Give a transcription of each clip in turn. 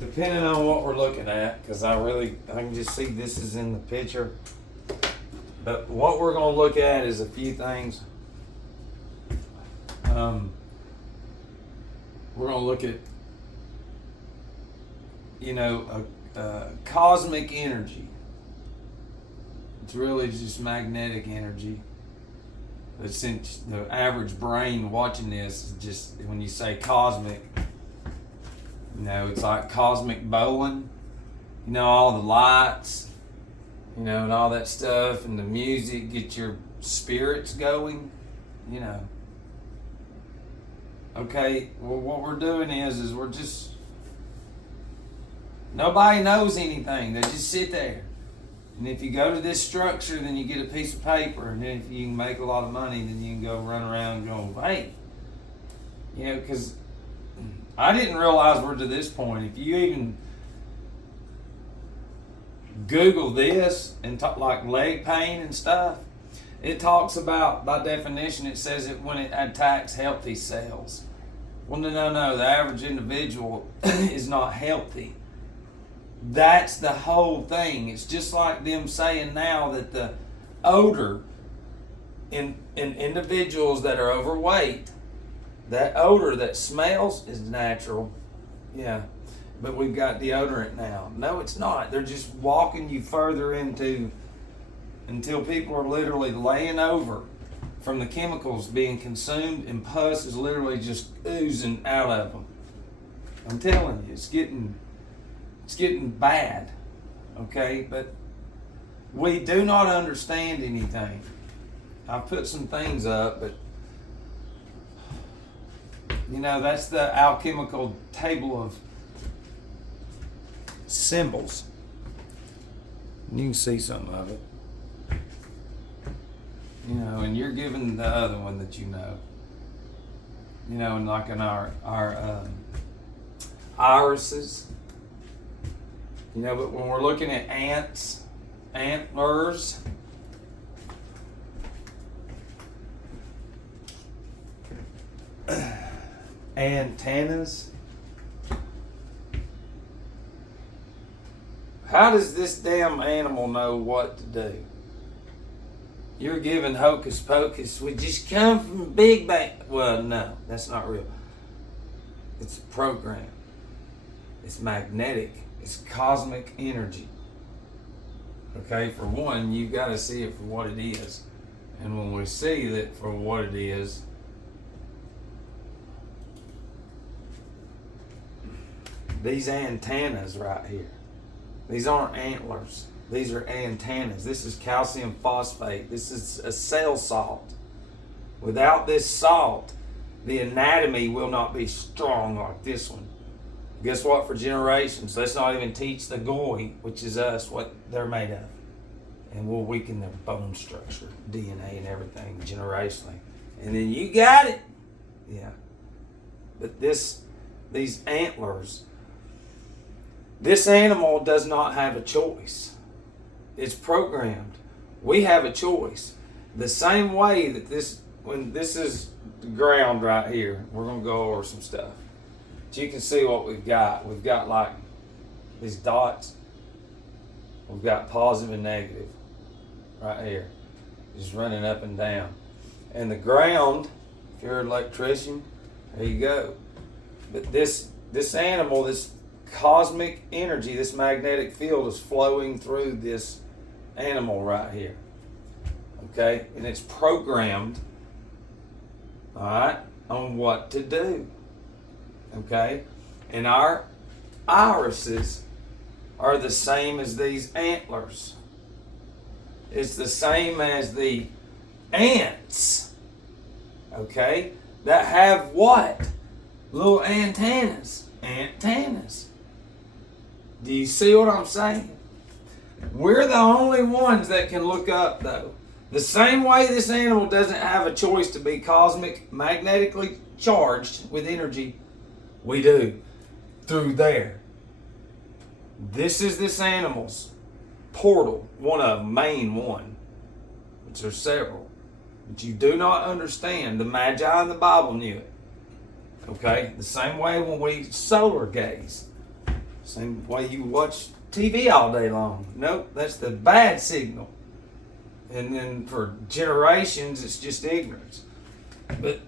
Depending on what we're looking at, because I can just see this is in the picture. But what we're going to look at is a few things. We're going to look at, cosmic energy. It's really just magnetic energy. But since the average brain watching this is just, when you say cosmic, it's like cosmic bowling. All the lights, and all that stuff, and the music get your spirits going, Okay, well, what we're doing is we're just, nobody knows anything. They just sit there. And if you go to this structure, then you get a piece of paper. And then if you can make a lot of money, then you can go run around and go, hey. Because I didn't realize we're to this point. If you even Google this and talk like leg pain and stuff, it talks about, by definition, it says it when it attacks healthy cells. Well, no. The average individual is not healthy. That's the whole thing. It's just like them saying now that the odor in individuals that are overweight, that odor that smells is natural. Yeah. But we've got deodorant now. No, it's not. They're just walking you further into, until people are literally laying over from the chemicals being consumed, and pus is literally just oozing out of them. I'm telling you, it's getting bad, okay? But we do not understand anything. I've put some things up, but that's the alchemical table of symbols. You can see some of it. And you're given the other one that and like in our irises. But when we're looking at antlers, antennas, how does this damn animal know what to do? You're giving hocus pocus. We just come from Big Bang. Well, no, that's not real. It's a program. It's magnetic. It's cosmic energy. Okay, for one, you've got to see it for what it is. And when we see it for what it is, these antennas right here, these aren't antlers. These are antennas. This is calcium phosphate. This is a cell salt. Without this salt, the anatomy will not be strong like this one. Guess what? For generations, let's not even teach the Goyim, which is us, what they're made of. And we'll weaken their bone structure, DNA and everything, generationally. And then you got it. Yeah. But these antlers, this animal does not have a choice. It's programmed. We have a choice. The same way that when this is the ground right here, we're going to go over some stuff. But you can see what we've got. We've got like these dots. We've got positive and negative right here. Just running up and down. And the ground, if you're an electrician, there you go. But this animal, this cosmic energy, this magnetic field is flowing through this animal right here. Okay? And it's programmed, all right, on what to do. Okay? And our irises are the same as these antlers. It's the same as the ants. Okay? That have what? Little antennas. Antennas. Do you see what I'm saying? We're the only ones that can look up, though. The same way this animal doesn't have a choice to be cosmic, magnetically charged with energy, we do. Through there. This is this animal's portal, one of them, main one. Which there's several. But you do not understand. The Magi in the Bible knew it. Okay? The same way when we solar gaze. Same way you watch TV all day long. Nope, that's the bad signal. And then for generations, it's just ignorance. But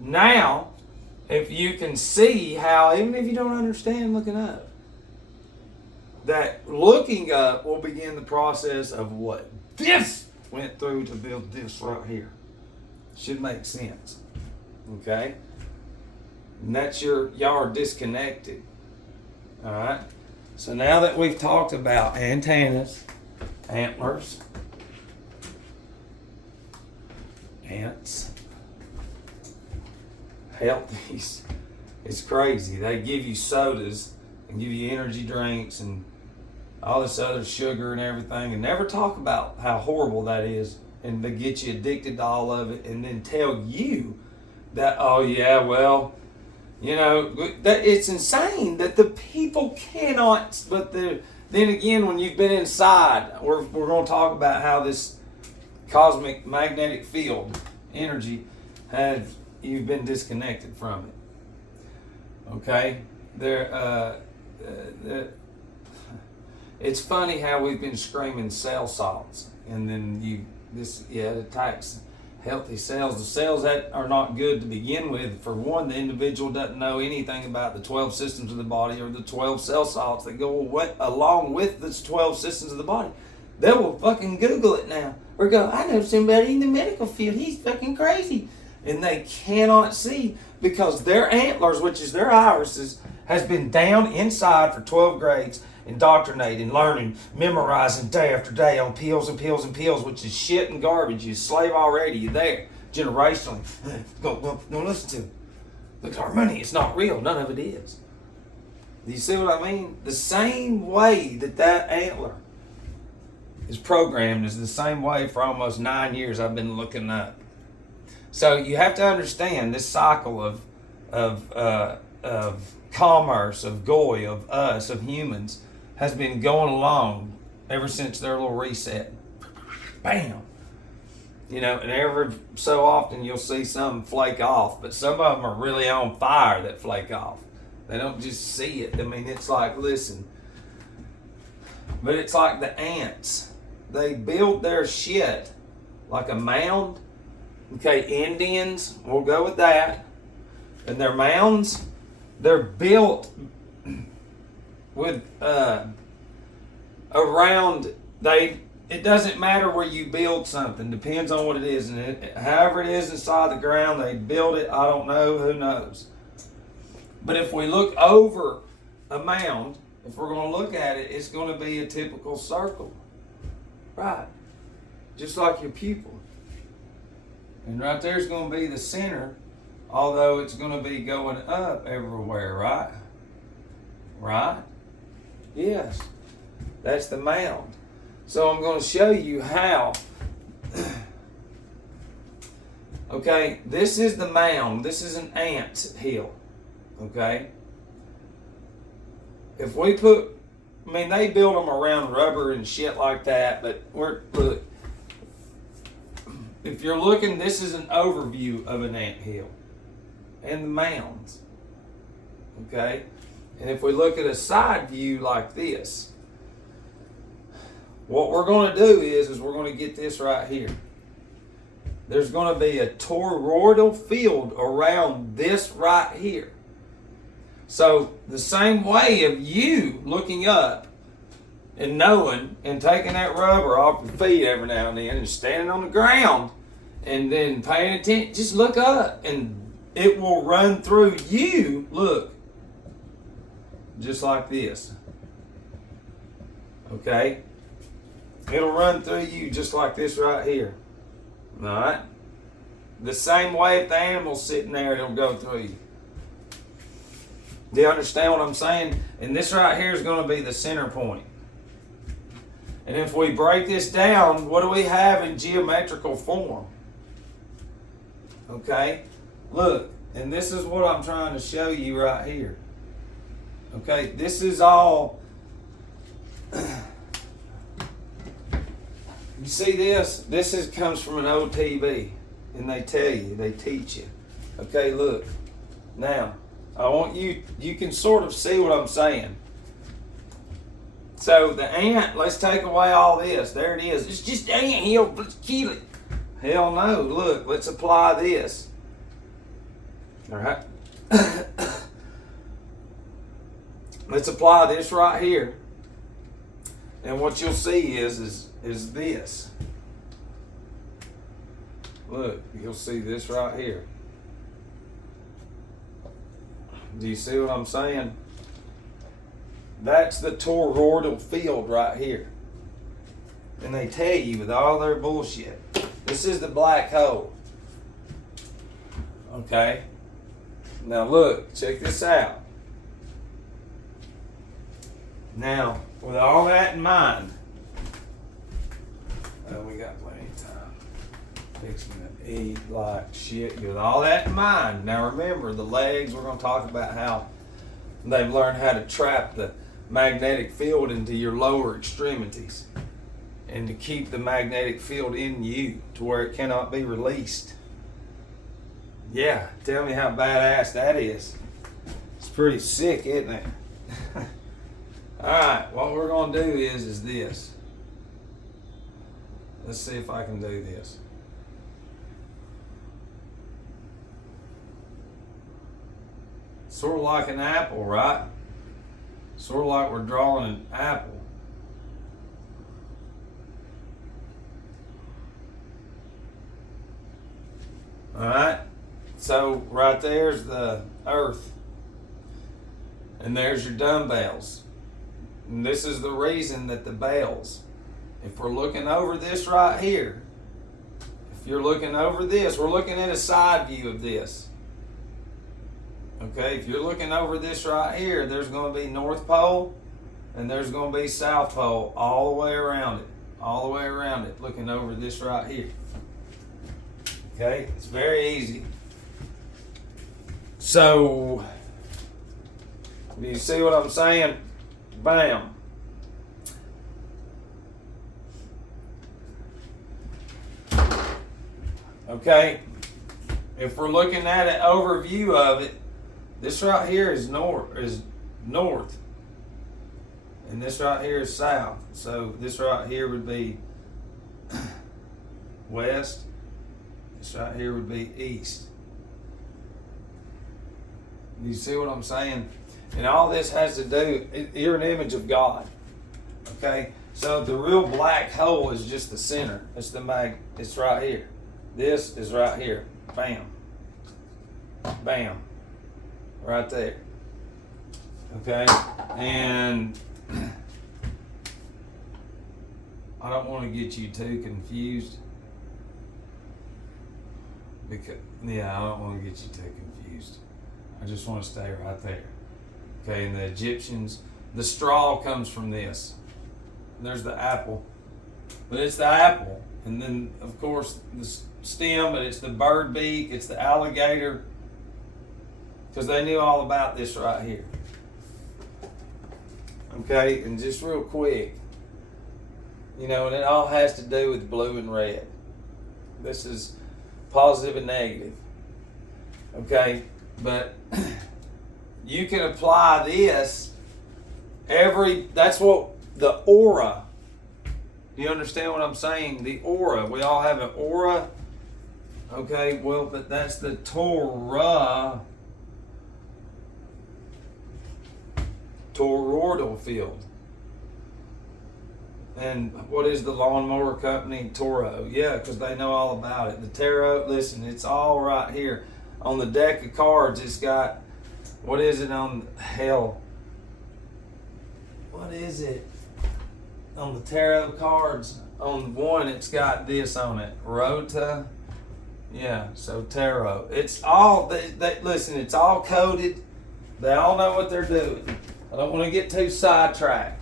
now, if you can see how, even if you don't understand looking up, that looking up will begin the process of what this went through to build this right here. Should make sense. Okay? And that's y'all are disconnected. Alright? So now that we've talked about antennas, antlers, ants, healthies, it's crazy. They give you sodas and give you energy drinks and all this other sugar and everything, and never talk about how horrible that is, and they get you addicted to all of it, and then tell you that, oh yeah, well, you know, that it's insane that the people cannot. But then again, when you've been inside, we're going to talk about how this cosmic magnetic field energy you've been disconnected from it. Okay, it's funny how we've been screaming cell salts, and then it attacks healthy cells. The cells that are not good to begin with. For one, the individual doesn't know anything about the 12 systems of the body or the 12 cell salts that go along with the 12 systems of the body. They will fucking Google it now or go, I know somebody in the medical field, he's fucking crazy. And they cannot see because their antlers, which is their irises, has been down inside for 12 grades, indoctrinating, learning, memorizing day after day on pills and pills and pills, which is shit and garbage. You're a slave already. You're there. Generationally. Go listen to it. Look at our money. It's not real. None of it is. Do you see what I mean? The same way that antler is programmed is the same way for almost 9 years I've been looking up. So you have to understand this cycle of commerce, of Goy, of us, of humans, has been going along ever since their little reset. Bam! You know, and every so often you'll see some flake off, but some of them are really on fire that flake off. They don't just see it. I mean, it's like, listen, but it's like the ants. They build their shit like a mound. Okay, Indians, we'll go with that. And their mounds, they're built with around it doesn't matter where you build something, depends on what it is, and however it is inside the ground they build it. I don't know, who knows. But if we look over a mound, if we're going to look at it, it's going to be a typical circle, right? Just like your pupil, and right there's going to be the center, although it's going to be going up everywhere, right? Right? Yes. That's the mound. So I'm going to show you how. Okay, this is the mound. This is an ant hill. Okay? If we they build them around rubber and shit like that, but look, if you're looking, this is an overview of an ant hill and the mounds. Okay? And if we look at a side view like this, what we're going to do is we're going to get this right here. There's going to be a toroidal field around this right here. So the same way of you looking up and knowing and taking that rubber off your feet every now and then and standing on the ground and then paying attention, just look up and it will run through you. Look. Just like this. Okay? It'll run through you just like this right here. Alright? The same way if the animal's sitting there, it'll go through you. Do you understand what I'm saying? And this right here is going to be the center point. And if we break this down, what do we have in geometrical form? Okay? Look, and this is what I'm trying to show you right here. Okay, this is all. You see this? This comes from an old TV, and they teach you. Okay, look. Now, I want you can sort of see what I'm saying. So the ant, let's take away all this. There it is. It's just ant hill. Let's kill it. Hell no. Look, let's apply this. All right. Let's apply this right here. And what you'll see is this. Look, you'll see this right here. Do you see what I'm saying? That's the toroidal field right here. And they tell you with all their bullshit. This is the black hole. Okay? Now look, check this out. Now, with all that in mind, we got plenty of time. Fixing to eat like shit. With all that in mind, now remember the legs, we're going to talk about how they've learned how to trap the magnetic field into your lower extremities and to keep the magnetic field in you to where it cannot be released. Yeah, tell me how badass that is. It's pretty sick, isn't it? Alright, what we're going to do is this. Let's see if I can do this. Sort of like an apple, right? Sort of like we're drawing an apple. Alright? So right there's the earth. And there's your dumbbells. And this is the reason that the bells, if we're looking over this right here, if you're looking over this, we're looking at a side view of this. Okay, if you're looking over this right here, there's going to be North Pole and there's going to be South Pole all the way around it. All the way around it, looking over this right here. Okay, it's very easy. So, do you see what I'm saying? Bam. Okay, if we're looking at an overview of it, this right here is north, and this right here is south. So this right here would be west. This right here would be east. You see what I'm saying? And all this has to do, you're an image of God. Okay? So the real black hole is just the center. It's it's right here. This is right here. Bam. Bam. Right there. Okay? And I don't want to get you too confused. Because, yeah, I don't want to get you too confused. I just want to stay right there. Okay, and the Egyptians, the straw comes from this. There's the apple. But it's the apple. And then, of course, the stem, but it's the bird beak, it's the alligator. Because they knew all about this right here. Okay, and just real quick, you know, and it all has to do with blue and red. This is positive and negative. Okay, but you can apply this that's what the aura, do you understand what I'm saying? The aura, we all have an aura. Okay, well, but that's the toroidal field. And what is the lawnmower company? Toro. Yeah, because they know all about it. The tarot, listen, it's all right here. On the deck of cards, it's got, what is it on, hell? What is it? On the tarot cards, on one, it's got this on it. Rota. Yeah, so tarot. It's all, listen, it's all coded. They all know what they're doing. I don't want to get too sidetracked.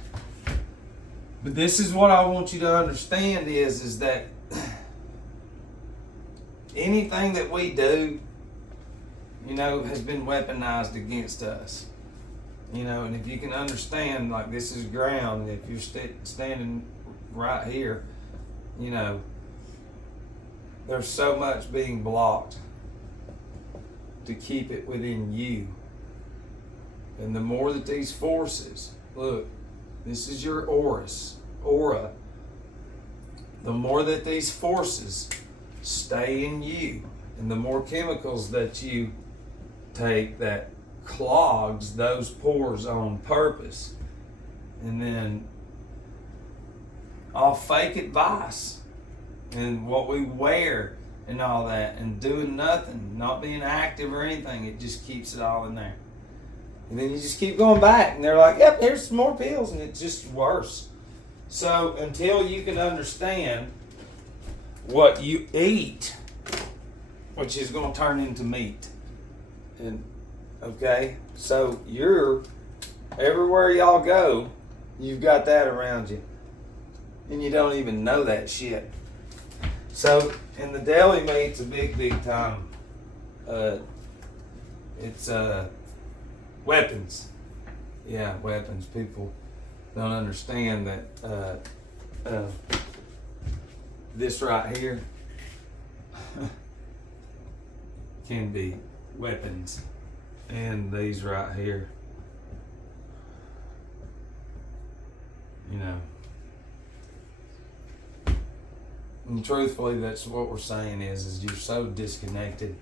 But this is what I want you to understand is that anything that we do, you know, has been weaponized against us. You know, and if you can understand, like, this is ground, if you're standing right here, you know, there's so much being blocked to keep it within you. And the more that these forces, look, This is your aura. The more that these forces stay in you, and the more chemicals that you take that clogs those pores on purpose, and then all fake advice and what we wear and all that, and doing nothing, not being active or anything, it just keeps it all in there. And then you just keep going back, and they're like, yep, here's some more pills, and it's just worse. So until you can understand what you eat, which is going to turn into meat, and okay, so you're everywhere y'all go, you've got that around you, and you don't even know that shit. So in the deli meat's a big time. It's weapons. Yeah, weapons. People don't understand that this right here can be weapons, and these right here, you know. And truthfully, that's what we're saying is you're so disconnected.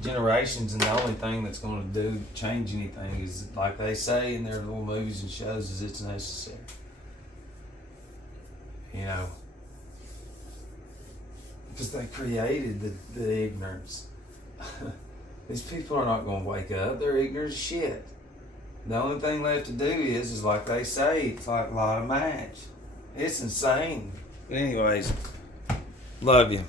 Generations, and the only thing that's going to change anything is, like they say in their little movies and shows, is it's necessary. You know, because they created the ignorance. These people are not going to wake up. They're ignorant as shit. The only thing left to do is like they say, it's like a lot of match. It's insane. But anyways, love you.